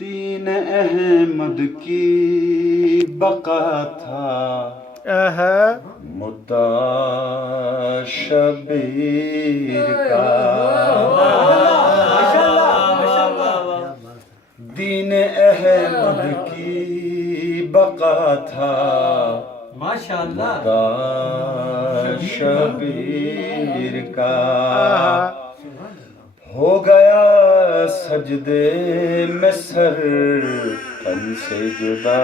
دین احمد کی بقا تھا مدعا شبیر کا، دین احمد کی بقا تھا مدعا شبیر کا، ہو گیا سجدے میں سر تن سے جدا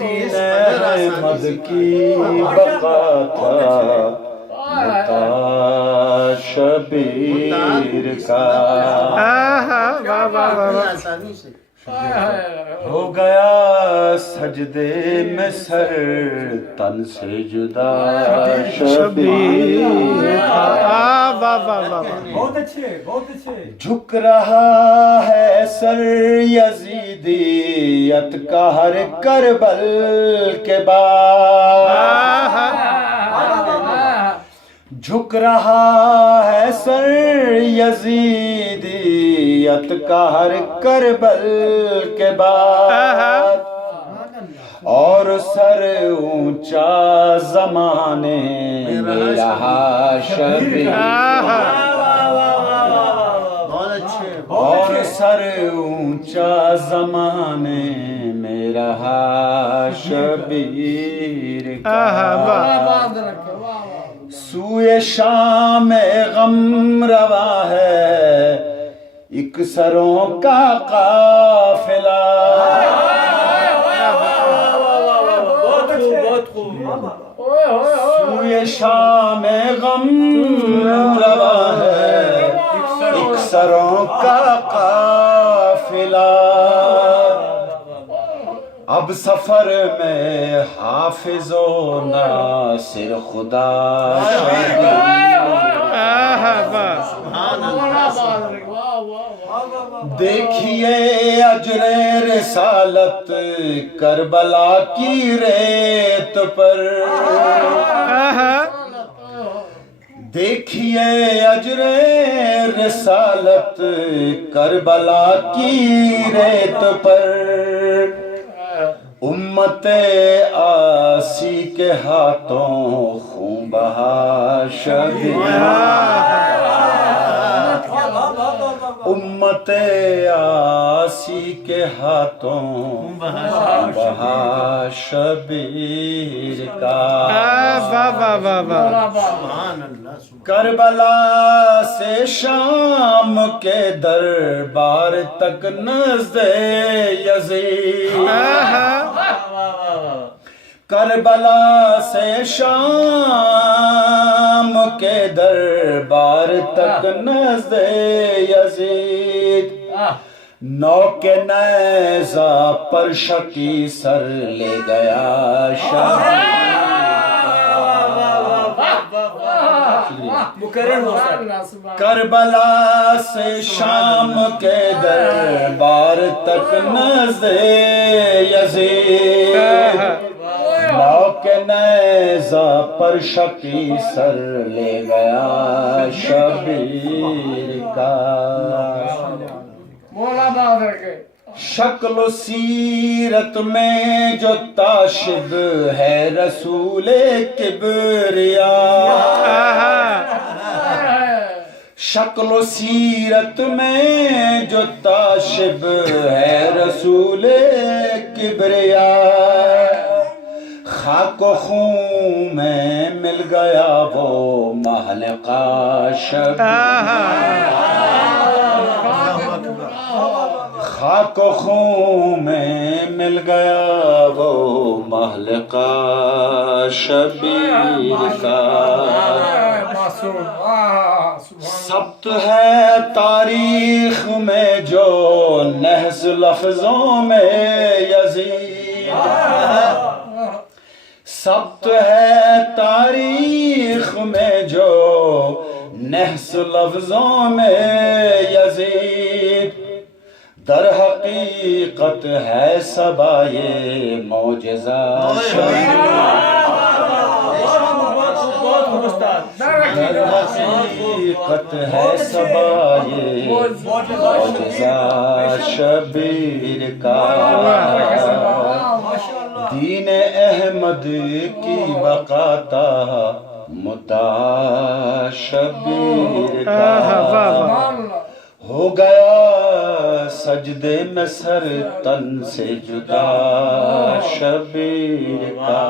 دین احمد کی بقا تھا مدعا شبیر کا، ہو گیا سجدے میں سر تن سے جدا شبیر کا، بہت اچھے بہت اچھے، جھک رہا ہے سر یزیدیت کا ہر کربل کے بعد، جھک رہا ہے سر یزیدیت کا ہر کربل کے بعد، اور سر اونچا زمانے میں رہا شبیر، اور سر اونچا زمانے میں رہا شبیر کا، سوئے شام غم روا ہے ایک سروں کا قافلہ، سوئے شام غم روا ہے ایک سروں کا قافلہ، اب سفر میں حافظ و ناصر خدا دیکھیے اجر رسالت کربلا کی ریت پر، دیکھیے اجر رسالت کربلا کی ریت پر، امت آسی کے ہاتھوں خون بہا شبیر، امت آسی کے ہاتھوں بہا شبیر کا، کربلا سے شام کے دربار تک نزد یزید، کربلا سے شام کے دربار تک نزد یزید، نوک نیزہ پر شکی سر لے گیا کربلا سے شام کے دربار تک نزد یزید، نوک نیزہ پر شکی سر لے گیا شبیر کا، شکل و سیرت میں جو تاشب ہے رسول کبریا، شکل و سیرت میں جو تاشب ہے رسول کبریا، خاک و خون میں مل گیا وہ محلقہ شبیر، خاک و خون میں مل گیا وہ محلقہ شبیر کا، ثبت ہے تاریخ میں جو نحس لفظوں میں یزید، ثبت ہے تاریخ میں جو نحس لفظوں میں یزید، در حقیقت ہے سبا یہ معجزہ شبیر، در حقیقت ہے سبائے معجزہ شبیر کا دین احمد کی بقا تا مدعا شبیر کا ہو گیا سجدے میں سر تن سے جدا شبیر کا